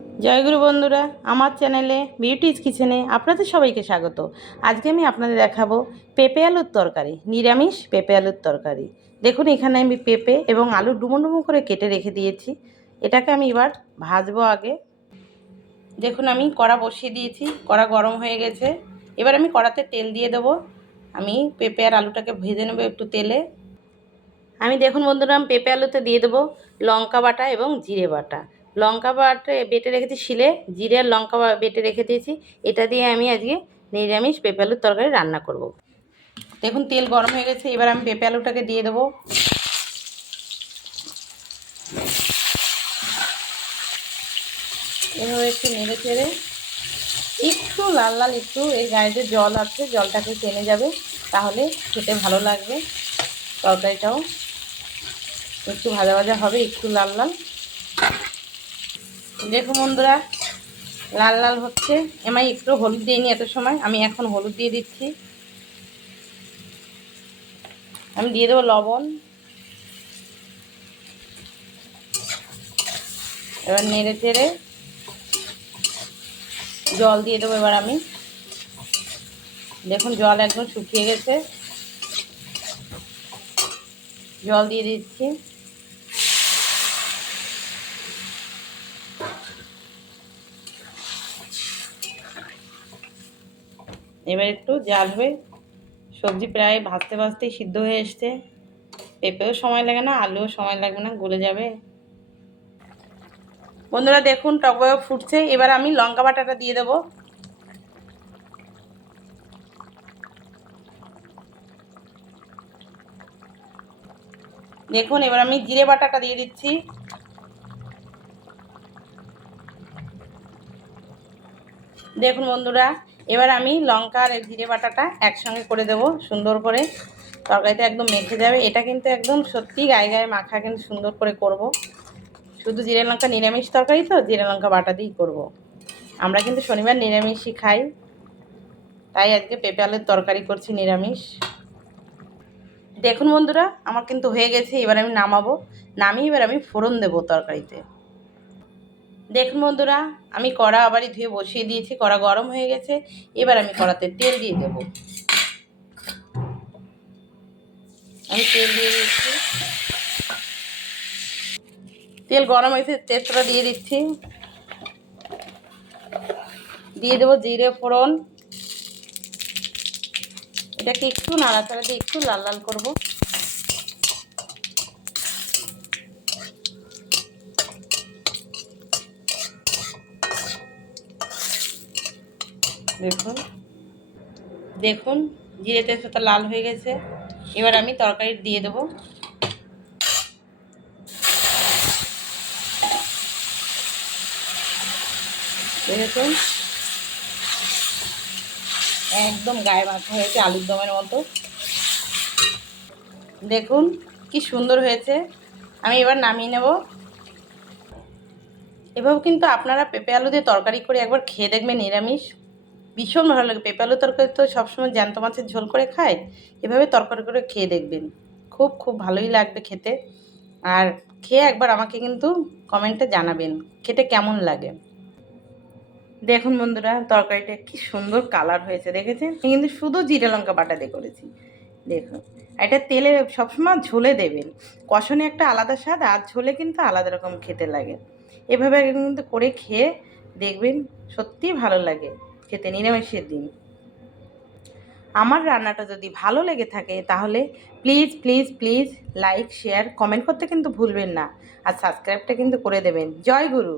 জয়গুরু বন্ধুরা, আমার চ্যানেলে বিউটিজ কিচেনে আপনাদের সবাইকে স্বাগত। আজকে আমি আপনাদের দেখাবো পেঁপে আলুর তরকারি, নিরামিষ পেঁপে আলুর তরকারি। দেখুন এখানে আমি পেঁপে এবং আলু ডুমো ডুমো করে কেটে রেখে দিয়েছি। এটাকে আমি এবার ভাজবো আগে। দেখুন আমি কড়া বসিয়ে দিয়েছি, কড়া গরম হয়ে গেছে। এবার আমি কড়াতে তেল দিয়ে দেবো। আমি পেঁপে আর আলুটাকে ভেজে নেবো একটু তেলে। আমি দেখুন বন্ধুরা, আমি পেঁপে আলুতে দিয়ে দেবো লঙ্কা বাটা এবং জিরে বাটা। লঙ্কা বাটা বেটে রেখেছি শিলে, জিরে আর লঙ্কা বেটে রেখে দিয়েছি। এটা দিয়ে আমি আজকে নিরামিষ পেঁপে আলুর তরকারি রান্না করব। দেখুন তেল গরম হয়ে গেছে, এবার আমি পেঁপে আলুটাকে দিয়ে দেবো। এভাবে একটু নেড়ে চেড়ে একটু লাল লাল, একটু এর গায়ে যে জল আছে জলটাকে টেনে যাবে, তাহলে খেতে ভালো লাগবে। তরকারিটাও একটু ভাজা ভাজা হবে, একটু লাল লাল। দেখুন বন্ধুরা, লাল লাল হচ্ছে। আমি একটু হলুদ দিইনি এত সময়, আমি এখন হলুদ দিয়ে দিচ্ছি। আমি দিয়ে দেবো লবণ। এবার নেড়ে চেড়ে জল দিয়ে দেবো। এবার আমি দেখুন জল একদম শুকিয়ে গেছে, জল দিয়ে দিচ্ছি। এবার একটু জাল হবে। সবজি প্রায় ভাজতে ভাজতেই সিদ্ধ হয়ে এসছে। পেঁপেও সময় লাগে না, আলুও সময় লাগবে না, গলে যাবে। বন্ধুরা দেখুন টকবক ফুটছে। এবার আমি লঙ্কা বাটাটা দিয়ে দেবো। দেখুন এবার আমি জিরে বাটাটা দিয়ে দিচ্ছি। দেখুন বন্ধুরা, এবার আমি লঙ্কা আর জিরে বাটাটা একসঙ্গে করে দেব সুন্দর করে। তরকারিতে একদম মেখে যাবে। এটা কিন্তু একদম সত্যি গায়ে গায়ে মাখা, কিন্তু সুন্দর করে করব। শুধু জিরে লঙ্কা, নিরামিষ তরকারি তো জিরে লঙ্কা বাটা দিয়েই করব। আমরা কিন্তু শনিবার নিরামিষই খাই, তাই আজকে পেঁপে আলুর তরকারি করছি নিরামিষ। দেখুন বন্ধুরা, আমার কিন্তু হয়ে গেছে। এবার আমি নামাবো। নামিয়ে এবার আমি ফোড়ন দেবো তরকারিতে। দেখুন বন্ধুরা, আমি কড়া আবারই ধুয়ে বসিয়ে দিয়েছি। কড়া গরম হয়ে গেছে। এবার আমি কড়াতে তেল দিয়ে দেবো। আমি তেল দিয়ে দিচ্ছি। তেল গরম হয়েছে, তেজপাতা দিয়ে দিচ্ছি। দিয়ে দেবো জিরে ফোড়ন। এটাকে একটু নাড়াচাড়া দিয়ে একটু লাল লাল করবো। দেখুন দেখুন জিরে তেজপাতা লাল হয়ে গেছে। এবার আমি তরকারি দিয়ে দেবো। দেখুন একদম গায়ে মাখা হয়েছে, আলুর দমের মতো। দেখুন কি সুন্দর হয়েছে। আমি এবার নামিয়ে নেব। এভাবে কিন্তু আপনারা পেঁপে আলু দিয়ে তরকারি করে একবার খেয়ে দেখবেন, নিরামিষ ভীষণ ভালো লাগে। পেঁপে আলু তরকারি তো সবসময় জ্যান্ত মাছের ঝোল করে খায়, এভাবে তরকারি করে খেয়ে দেখবেন, খুব খুব ভালোই লাগবে খেতে। আর খেয়ে একবার আমাকে কিন্তু কমেন্টে জানাবেন খেতে কেমন লাগে। দেখুন বন্ধুরা, তরকারিটা কি সুন্দর কালার হয়েছে, দেখেছেন? কিন্তু শুধু জিরে লঙ্কা বাটা দিয়ে করেছি। দেখুন এটা তেলে সবসময় ঝোলে দেবেন, কষনে একটা আলাদা স্বাদ, আর ঝোলে কিন্তু আলাদা রকম খেতে লাগে। এভাবে কিন্তু করে খেয়ে দেখবেন, সত্যিই ভালো লাগে খেতে নিরামিষের দিন। আমার রান্নাটা যদি ভালো লেগে থাকে তাহলে please please please like share comment করতে কিন্তু ভুলবেন না, আর সাবস্ক্রাইবটা কিন্তু করে দেবেন। জয় গুরু।